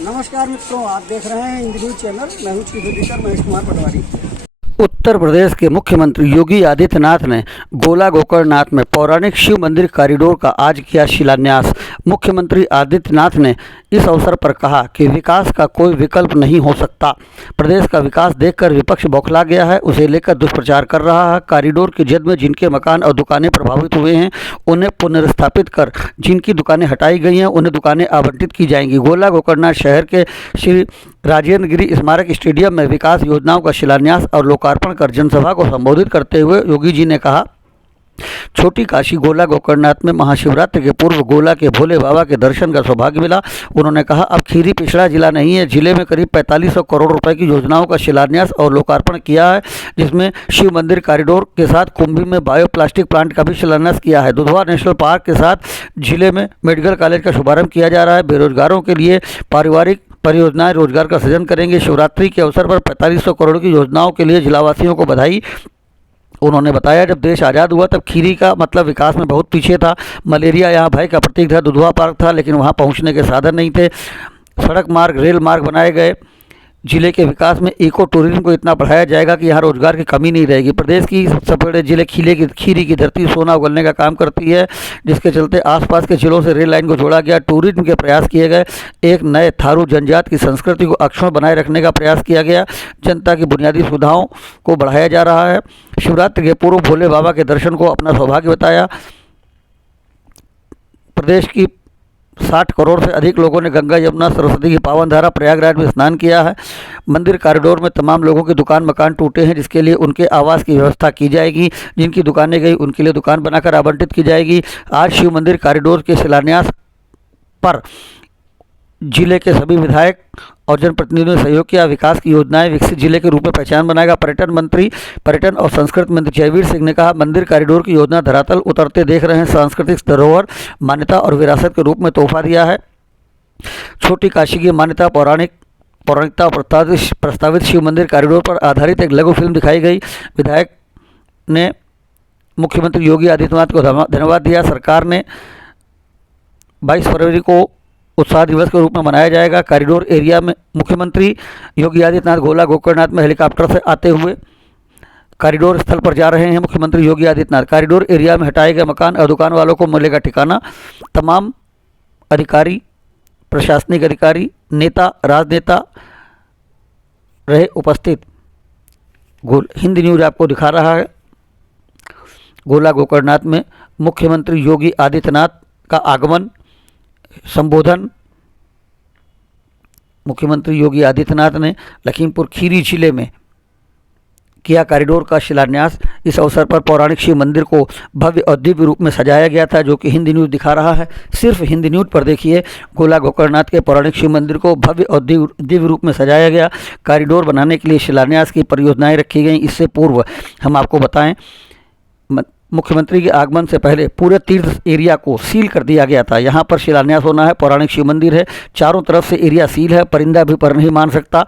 नमस्कार मित्रों, आप देख रहे हैं हिंदी न्यूज चैनल। मैं हूं चीफ एडिटर महेश कुमार पटवारी। उत्तर प्रदेश के मुख्यमंत्री योगी आदित्यनाथ ने गोला गोकर्णनाथ में पौराणिक शिव मंदिर कॉरिडोर का आज किया शिलान्यास। मुख्यमंत्री आदित्यनाथ ने इस अवसर पर कहा कि विकास का कोई विकल्प नहीं हो सकता। प्रदेश का विकास देखकर विपक्ष बौखला गया है, उसे लेकर दुष्प्रचार कर रहा है। कॉरिडोर की जद में जिनके मकान और दुकानें प्रभावित हुए हैं उन्हें पुनर्स्थापित कर जिनकी दुकानें हटाई गई हैं उन्हें दुकानें आवंटित की जाएंगी। गोला गोकर्णनाथ शहर के श्री राजेंद्र गिरी स्मारक स्टेडियम में विकास योजनाओं का शिलान्यास और लोकार्पण कर जनसभा को संबोधित करते हुए योगी जी ने कहा, छोटी काशी गोला गोकर्णनाथ में महाशिवरात्रि के पूर्व गोला के भोले बाबा के दर्शन का सौभाग्य मिला। उन्होंने कहा, अब खीरी पिछड़ा जिला नहीं है। जिले में करीब 4500 करोड़ रुपए की योजनाओं का शिलान्यास और लोकार्पण किया है, जिसमें शिव मंदिर कॉरिडोर के साथ कुंभी में बायोप्लास्टिक प्लांट का भी शिलान्यास किया है। दुधवा नेशनल पार्क के साथ जिले में मेडिकल कॉलेज का शुभारंभ किया जा रहा है। बेरोजगारों के लिए पारिवारिक परियोजनाएं रोजगार का सृजन करेंगे। शिवरात्रि के अवसर पर 4500 करोड़ की योजनाओं के लिए जिलावासियों को बधाई। उन्होंने बताया, जब देश आज़ाद हुआ तब खीरी का मतलब विकास में बहुत पीछे था। मलेरिया यहाँ भय का प्रतीक था। दुधवा पार्क था लेकिन वहाँ पहुँचने के साधन नहीं थे। सड़क मार्ग, रेल मार्ग बनाए गए। जिले के विकास में इको टूरिज्म को इतना बढ़ाया जाएगा कि यहाँ रोजगार की कमी नहीं रहेगी। प्रदेश की सबसे बड़े जिले खीरी की धरती सोना उगलने का काम करती है, जिसके चलते आसपास के जिलों से रेल लाइन को जोड़ा गया। टूरिज्म के प्रयास किए गए। एक नए थारू जनजात की संस्कृति को अक्षुण्ण बनाए रखने का प्रयास किया गया। जनता की बुनियादी सुविधाओं को बढ़ाया जा रहा है। शिवरात्रि के पूर्व भोले बाबा के दर्शन को अपना सौभाग्य बताया। प्रदेश की 60 करोड़ से अधिक लोगों ने गंगा यमुना सरस्वती की पावन धारा प्रयागराज में स्नान किया है। मंदिर कॉरिडोर में तमाम लोगों के दुकान मकान टूटे हैं, जिसके लिए उनके आवास की व्यवस्था की जाएगी। जिनकी दुकानें गई उनके लिए दुकान बनाकर आवंटित की जाएगी। आज शिव मंदिर कॉरिडोर के शिलान्यास पर जिले के सभी विधायक और जनप्रतिनिधियों ने सहयोग किया। विकास की योजनाएं विकसित जिले के रूप में पहचान बनाएगा। पर्यटन और संस्कृति मंत्री जयवीर सिंह ने कहा, मंदिर कॉरिडोर की योजना धरातल उतरते देख रहे हैं। सांस्कृतिक धरोहर मान्यता और विरासत के रूप में तोहफा दिया है। छोटी काशी की मान्यता पौराणिकता प्रस्तावित शिव मंदिर कॉरिडोर पर आधारित एक लघु फिल्म दिखाई गई। विधायक ने मुख्यमंत्री योगी आदित्यनाथ को धन्यवाद दिया। सरकार ने 22 फरवरी को उत्साह दिवस के रूप में मनाया जाएगा। कॉरिडोर एरिया में मुख्यमंत्री योगी आदित्यनाथ गोला गोकर्णनाथ में हेलीकॉप्टर से आते हुए कॉरिडोर स्थल पर जा रहे हैं। मुख्यमंत्री योगी आदित्यनाथ कॉरिडोर एरिया में हटाए गए मकान और दुकान वालों को मिलेगा ठिकाना। तमाम अधिकारी, प्रशासनिक अधिकारी, नेता, राजनेता रहे उपस्थित। हिंदी न्यूज़ आपको दिखा रहा है गोला गोकर्णनाथ में मुख्यमंत्री योगी आदित्यनाथ का आगमन, संबोधन। मुख्यमंत्री योगी आदित्यनाथ ने लखीमपुर खीरी जिले में किया कॉरिडोर का शिलान्यास। इस अवसर पर पौराणिक शिव मंदिर को भव्य और दिव्य रूप में सजाया गया था, जो कि हिंदी न्यूज़ दिखा रहा है। सिर्फ हिंदी न्यूज़ पर देखिए, गोला गोकर्णनाथ के पौराणिक शिव मंदिर को भव्य और दिव्य रूप में सजाया गया। कॉरिडोर बनाने के लिए शिलान्यास की परियोजनाएं रखी गई। इससे पूर्व हम आपको बताएं, मुख्यमंत्री के आगमन से पहले पूरे तीर्थ एरिया को सील कर दिया गया था। यहाँ पर शिलान्यास होना है। पौराणिक शिव मंदिर है, चारों तरफ से एरिया सील है। परिंदा भी पर नहीं मान सकता।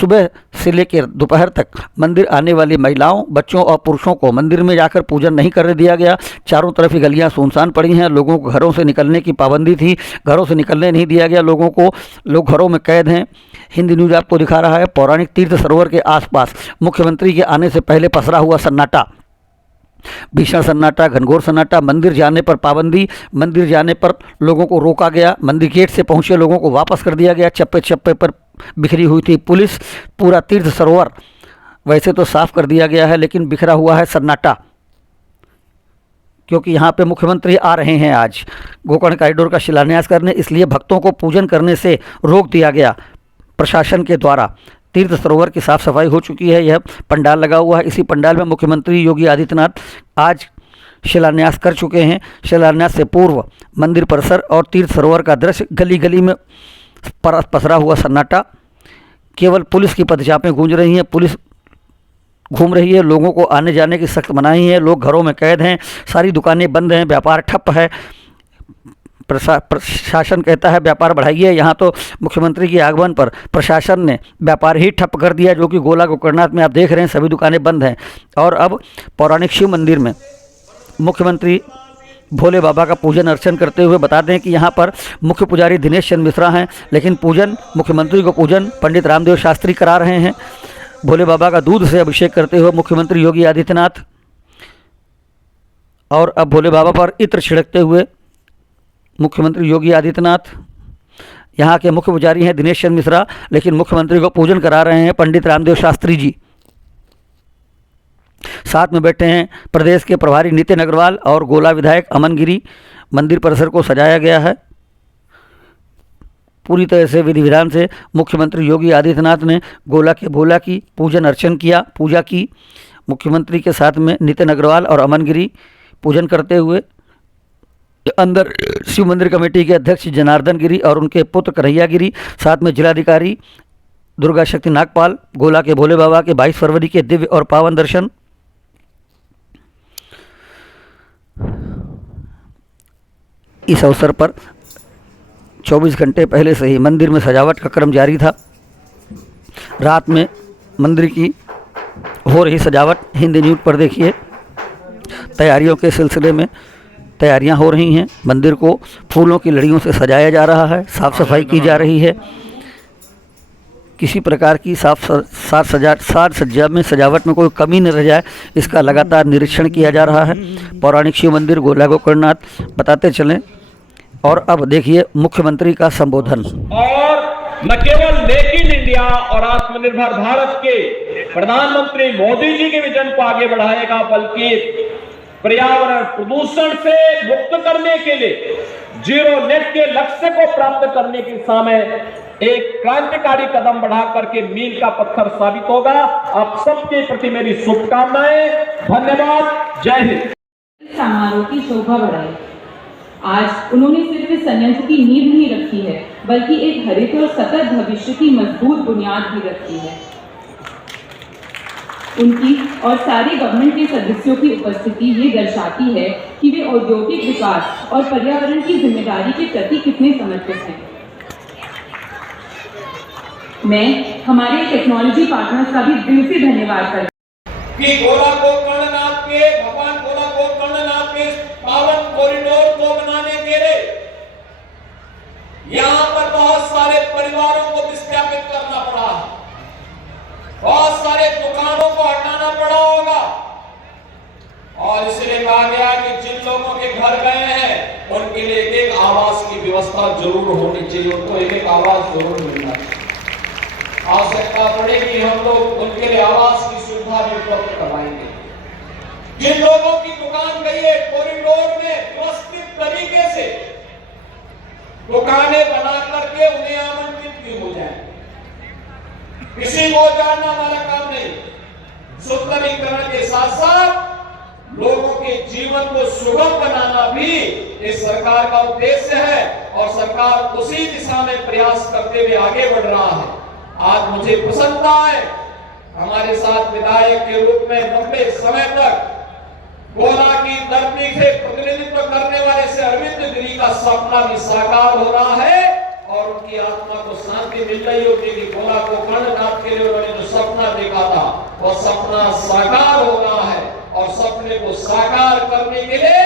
सुबह से लेकर दोपहर तक मंदिर आने वाली महिलाओं, बच्चों और पुरुषों को मंदिर में जाकर पूजन नहीं करने दिया गया। चारों तरफ की गलियाँ सुनसान पड़ी हैं। लोगों को घरों से निकलने की पाबंदी थी, घरों से निकलने नहीं दिया गया लोगों को। लोग घरों में कैद हैं। हिंदी न्यूज़ आपको दिखा रहा है पौराणिक तीर्थ सरोवर के आसपास मुख्यमंत्री के आने से पहले पसरा हुआ सन्नाटा, भीषण सन्नाटा, घनघोर सन्नाटा। मंदिर जाने पर पाबंदी, मंदिर जाने पर लोगों को रोका गया। मंदिर गेट से पहुंचे लोगों को वापस कर दिया गया। चप्पे चप्पे पर बिखरी हुई थी पुलिस। पूरा तीर्थ सरोवर वैसे तो साफ कर दिया गया है, लेकिन बिखरा हुआ है सन्नाटा, क्योंकि यहाँ पे मुख्यमंत्री आ रहे हैं आज गोकर्ण कॉरिडोर का शिलान्यास करने। इसलिए भक्तों को पूजन करने से रोक दिया गया प्रशासन के द्वारा। तीर्थ सरोवर की साफ सफाई हो चुकी है। यह पंडाल लगा हुआ है। इसी पंडाल में मुख्यमंत्री योगी आदित्यनाथ आज शिलान्यास कर चुके हैं। शिलान्यास से पूर्व मंदिर परिसर और तीर्थ सरोवर का दृश्य, गली गली में पसरा हुआ सन्नाटा। केवल पुलिस की पदचापें गूंज रही हैं। पुलिस घूम रही है। लोगों को आने जाने की सख्त मनाही है। लोग घरों में कैद हैं। सारी दुकानें बंद हैं। व्यापार ठप है। प्रशासन कहता है व्यापार बढ़ाइए। यहाँ तो मुख्यमंत्री के आगमन पर प्रशासन ने व्यापार ही ठप कर दिया, जो कि गोला गोकर्णनाथ में आप देख रहे हैं सभी दुकानें बंद हैं। और अब पौराणिक शिव मंदिर में मुख्यमंत्री भोले बाबा का पूजन अर्चन करते हुए। बता दें कि यहाँ पर मुख्य पुजारी दिनेश चंद्र मिश्रा हैं, लेकिन पूजन मुख्यमंत्री को पूजन पंडित रामदेव शास्त्री करा रहे हैं। भोले बाबा का दूध से अभिषेक करते हुए मुख्यमंत्री योगी आदित्यनाथ, और अब भोले बाबा पर इत्र छिड़कते हुए मुख्यमंत्री योगी आदित्यनाथ। यहाँ के मुख्य पुजारी हैं दिनेश चंद्र मिश्रा, लेकिन मुख्यमंत्री को पूजन करा रहे हैं पंडित रामदेव शास्त्री जी। साथ में बैठे हैं प्रदेश के प्रभारी नितिन अग्रवाल और गोला विधायक अमन गिरी। मंदिर परिसर को सजाया गया है पूरी तरह से विधि विधान से। मुख्यमंत्री योगी आदित्यनाथ ने गोला के भोला की पूजन अर्चन किया, पूजा की। मुख्यमंत्री के साथ में नितिन अग्रवाल और अमन गिरी पूजन करते हुए अंदर शिव मंदिर कमेटी के अध्यक्ष जनार्दन गिरी और उनके पुत्र कन्हैया गिरी, साथ में जिलाधिकारी दुर्गा शक्ति नागपाल, गोला के भोले बाबा के 22 फरवरी के दिव्य और पावन दर्शन। इस अवसर पर 24 घंटे पहले से ही मंदिर में सजावट का क्रम जारी था। रात में मंदिर की हो रही सजावट हिंदी न्यूज़ पर देखिए। तैयारियों के सिलसिले में तैयारियां हो रही हैं। मंदिर को फूलों की लड़ियों से सजाया जा रहा है, साफ़ सफाई की जा रही है। किसी प्रकार की साज सज्जा में सजावट में कोई कमी न रह जाए, इसका लगातार निरीक्षण किया जा रहा है। पौराणिक शिव मंदिर गोला गोकर्णनाथ बताते चलें। और अब देखिए मुख्यमंत्री का संबोधन। और न केवल मेक इन इंडिया और आत्मनिर्भर भारत के प्रधानमंत्री मोदी जी के विजन को आगे बढ़ाएगा, बल्कि पर्यावरण प्रदूषण से मुक्त करने के लिए जीरो नेट के लक्ष्य को प्राप्त करने की दिशा में एक क्रांतिकारी कदम बढ़ा करके मील का पत्थर साबित होगा। आप सबके प्रति मेरी शुभकामनाएं। धन्यवाद। जय हिंद। समारोह की शोभा बढ़ाई। आज उन्होंने सिर्फ इस संयंत्र की नींव नहीं रखी है, बल्कि एक हरित और सतत भविष्य की मजबूत बुनियाद भी रखी है। उनकी और सारे गवर्नमेंट के सदस्यों की उपस्थिति ये दर्शाती है कि वे औद्योगिक विकास और पर्यावरण की जिम्मेदारी के प्रति कितने समर्पित हैं। मैं हमारे टेक्नोलॉजी पार्टनर्स का भी दिल से धन्यवाद करती हूं कि गोला गोकर्णनाथ के भगवान गोला गोकर्णनाथ के पावन कॉरिडोर को बनाने के लिए यहां पर बहुत सारे परिवारों को विस्थापित करना पड़ा, बहुत सारे दुकानों को हटाना पड़ा होगा, और इसलिए कहा गया कि जिन लोगों के घर गए हैं उनके लिए एक आवास की व्यवस्था जरूर होनी चाहिए, उनको एक आवास जरूर मिलना चाहिए। आवश्यकता पड़ेगी हम लोग उनके लिए आवास की सुविधा भी उपलब्ध करवाएंगे। जिन लोगों की दुकान गई है कॉरिडोर में व्यवस्थित तरीके से दुकानें बना करके उन्हें आमंत्रित भी हो जाए। किसी को जानना हमारा काम नहीं। सुंदरीकरण के साथ साथ लोगों के जीवन को सुगम बनाना भी इस सरकार का उद्देश्य है, और सरकार उसी दिशा में प्रयास करते हुए आगे बढ़ रहा है। आज मुझे प्रसन्नता है हमारे साथ विधायक के रूप में लंबे समय तक गोला की धरती से प्रतिनिधित्व करने वाले से अरविंद गिरी का सपना भी साकार हो रहा है, और उनकी आत्मा को शांति मिल रही होगी कि गोला गोकर्णनाथ के लिए उन्होंने जो सपना देखा था वह सपना साकार हो रहा है। और सपने को साकार करने के लिए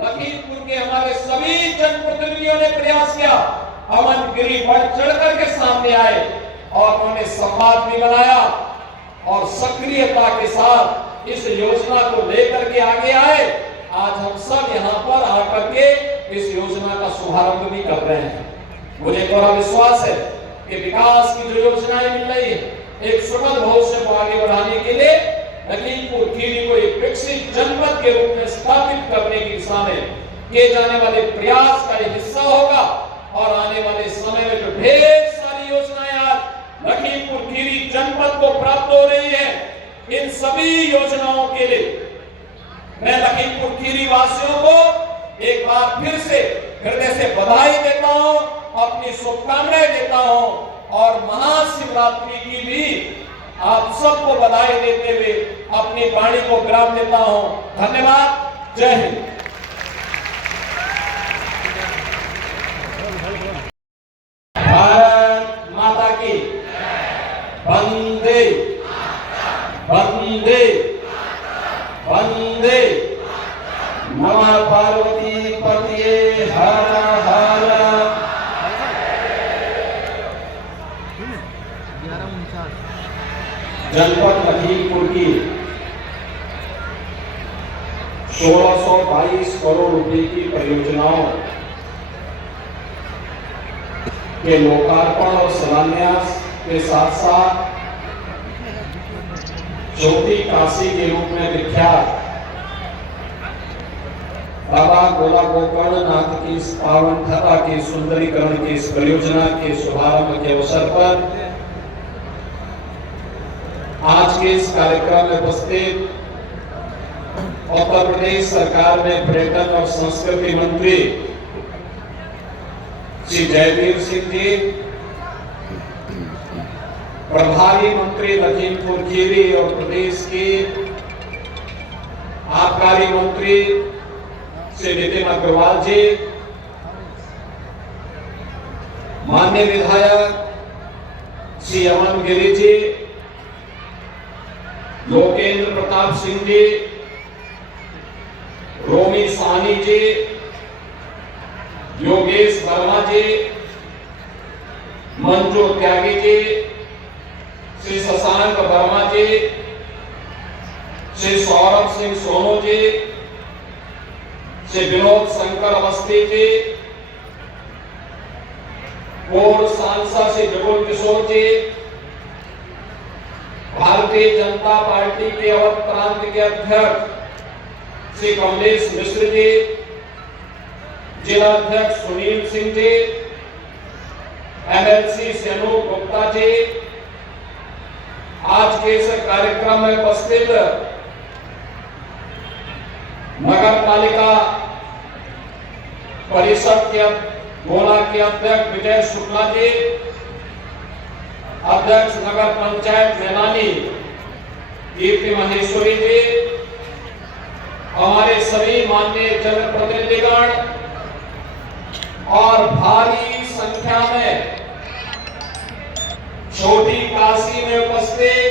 लखीमपुर के हमारे सभी जनप्रतिनिधियों ने प्रयास किया। अमन गिरी बढ़ चढ़ करके सामने आए और उन्होंने संवाद भी बनाया और सक्रियता के साथ इस योजना को लेकर के आगे आए। आज हम सब यहाँ पर आकर के इस योजना का शुभारंभ भी कर रहे हैं। मुझे पूरा विश्वास है कि विकास की जो योजनाएं मिल रही है, एक सुगम भविष्य को आगे बढ़ाने के लिए लखीमपुर खीरी को एक विकसित जनपद के रूप में स्थापित करने की दिशा में किए जाने वाले प्रयास का एक हिस्सा होगा। और आने वाले समय में जो ढेर सारी योजनाएं आज लखीमपुर खीरी जनपद को प्राप्त हो रही है, इन सभी योजनाओं के लिए मैं लखीमपुर खीरी वासियों को एक बार फिर से हृदय से बधाई देता हूं, अपनी शुभकामनाएं देता हूं, और महाशिवरात्रि की भी आप सबको बधाई देते हुए अपनी वाणी को विराम देता हूं। धन्यवाद। जय हिंद। भारत माता की वंदे वंदे वंदे। नमः पार्वती जनपद लखीमपुर की 1622 करोड़ रुपए की परियोजनाओं के लोकार्पण और शिलान्यास के साथ साथ ज्योति काशी के रूप में विख्यात बाबा गोला गोकर्ण नाथ की इस पावन धरा के सुंदरीकरण की इस परियोजना के शुभारंभ के अवसर पर आज के इस कार्यक्रम में उपस्थित उत्तर प्रदेश सरकार में पर्यटन और संस्कृति मंत्री श्री जयवीर सिंह जी, प्रभारी मंत्री लखीमपुर खीरी और प्रदेश के आबकारी मंत्री श्री नितिन अग्रवाल जी, माननीय विधायक श्री अमन गिरी जी, लोकेंद्र प्रताप सिंह जी, रोमी सानी जी, योगेश वर्मा जी, मंजू त्यागी जी, श्री शशांक वर्मा जी, श्री सौरभ सिंह सोनू जी, श्री विनोद शंकर अवस्थी जी, पूर्व सांसद श्री जगुल किशोर जी, भारतीय जनता पार्टी के अवध प्रांत के अध्यक्ष श्री कमलेश मिश्र जी, जिला अध्यक्ष सुनील सिंह जी, एमएलसी सेनू गुप्ता जी, आज के इस कार्यक्रम में उपस्थित नगर पालिका परिषद के गोला के अध्यक्ष विजय शुक्ला जी, अध्यक्ष नगर पंचायत मैलानी कीर्ति महेश्वरी जी, हमारे सभी माननीय जनप्रतिनिधिगण और भारी संख्या में छोटी काशी में उपस्थित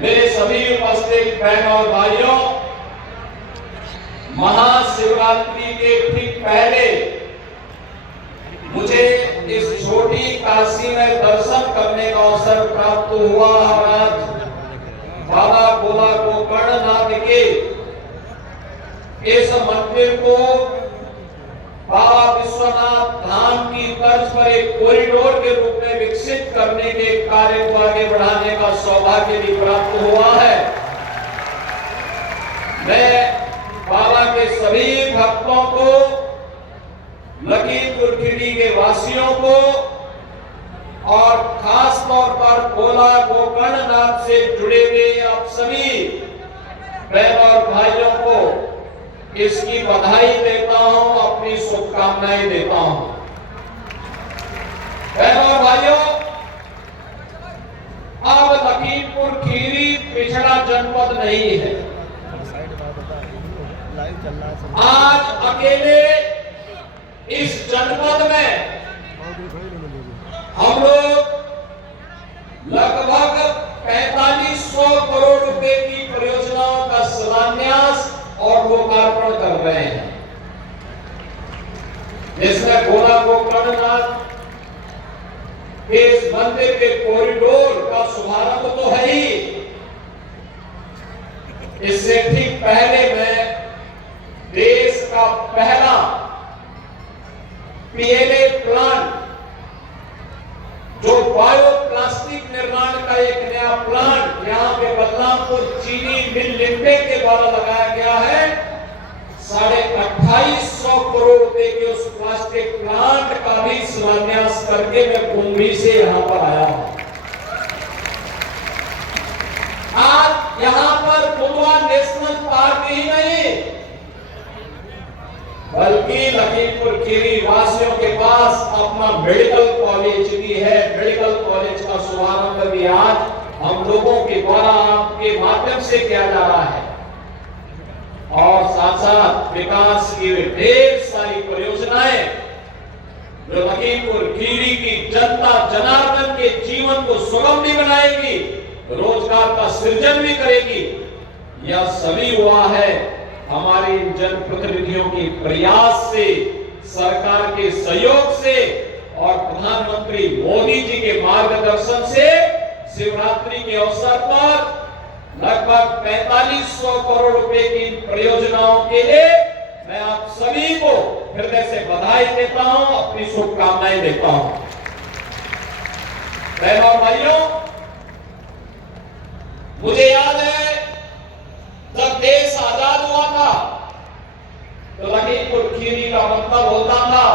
मेरे सभी उपस्थित बहनों और भाइयों, महाशिवरात्रि के ठीक पहले मुझे इस छोटी काशी में दर्शन करने का अवसर प्राप्त हुआ और आज बाबा गोला गोकर्ण नाथ के इस मंदिर को बाबा विश्वनाथ धाम की तर्ज पर एक कॉरिडोर के रूप में विकसित करने के कार्य को आगे बढ़ाने का सौभाग्य भी प्राप्त हुआ है। मैं बाबा के सभी भक्तों को, लखीमपुर खीरी के वासियों को और खास तौर पर गोला गोकर्ण नाथ से जुड़े हुए आप सभी बहनों और भाइयों को इसकी बधाई देता हूं, अपनी शुभकामनाएं देता हूं। बहनों और भाइयों, अब लखीमपुर खीरी पिछड़ा जनपद नहीं है। आज अकेले इस जनपद में हम लोग लगभग 4500 करोड़ रुपए की परियोजनाओं का शिलान्यास और लोकार्पण कर रहे हैं, जिसमें गोला गोकर्ण नाथ के इस मंदिर के कॉरिडोर का शुभारंभ तो है ही, इससे ठीक पहले मैं देश का पहला पीएलए प्लांट, जो बायो प्लास्टिक निर्माण का एक नया प्लांट यहाँ पे बदलापुर चीनी मिल लिमिटेड के द्वारा लगाया गया है, 2850 करोड़ रुपए के उस प्लास्टिक प्लांट का भी शिलान्यास करके मैं कुंभी से यहाँ पर आया हूं। आज यहाँ पर कुंभा नेशनल पार्क ही नहीं, बल्कि लखीमपुर खीरी वासियों के पास अपना मेडिकल कॉलेज भी है। मेडिकल कॉलेज का शुभारंभ भी आज हम लोगों के द्वारा आपके माध्यम से किया जा रहा है और साथ साथ विकास की ढेर सारी परियोजनाएं जो लखीमपुर खीरी की जनता जनार्दन के जीवन को सुगम भी बनाएगी, रोजगार का सृजन भी करेगी। यह सभी हुआ है हमारे जनप्रतिनिधियों के प्रयास से, सरकार के सहयोग से और प्रधानमंत्री मोदी जी के मार्गदर्शन से शिवरात्रि के अवसर पर लगभग 4500 करोड़ रुपए की परियोजनाओं के लिए मैं आप सभी को हृदय से बधाई देता हूं, अपनी शुभकामनाएं देता हूं। बहनों और भाइयों, मुझे याद है जब देश आजाद हुआ था तो लखीमपुर खीरी का मतलब होता था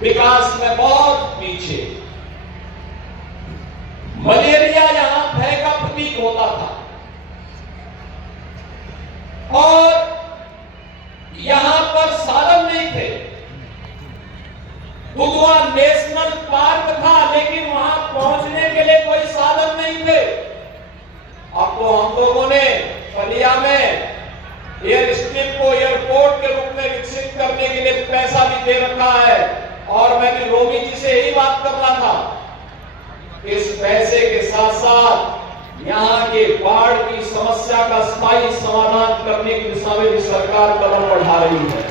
विकास में बहुत पीछे। मलेरिया यहां भय का प्रतीक होता था और यहां पर साधन नहीं थे। दुधवा नेशनल पार्क था लेकिन वहां पहुंचने के लिए कोई साधन नहीं थे। अब तो हम लोगों ने बलिया में एयर स्ट्रिप को एयरपोर्ट के रूप में विकसित करने के लिए पैसा भी दे रखा है और मैं भी रोमी जी से यही बात कर रहा था। इस पैसे के साथ साथ यहाँ के बाढ़ की समस्या का स्थायी समाधान करने की दिशा में भी सरकार कदम बढ़ा रही है।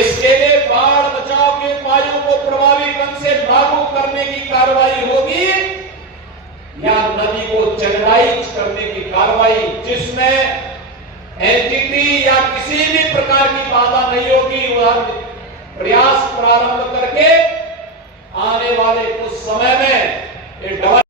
इसके लिए बाढ़ बचाव के उपायों को प्रभावी ढंग से लागू करने की कार्रवाई होगी या नदी को चैनलाइज करने की कार्रवाई, जिसमें एनजीटी या किसी भी प्रकार की बाधा नहीं होगी, वह प्रयास प्रारंभ करके आने वाले कुछ समय में ये डबल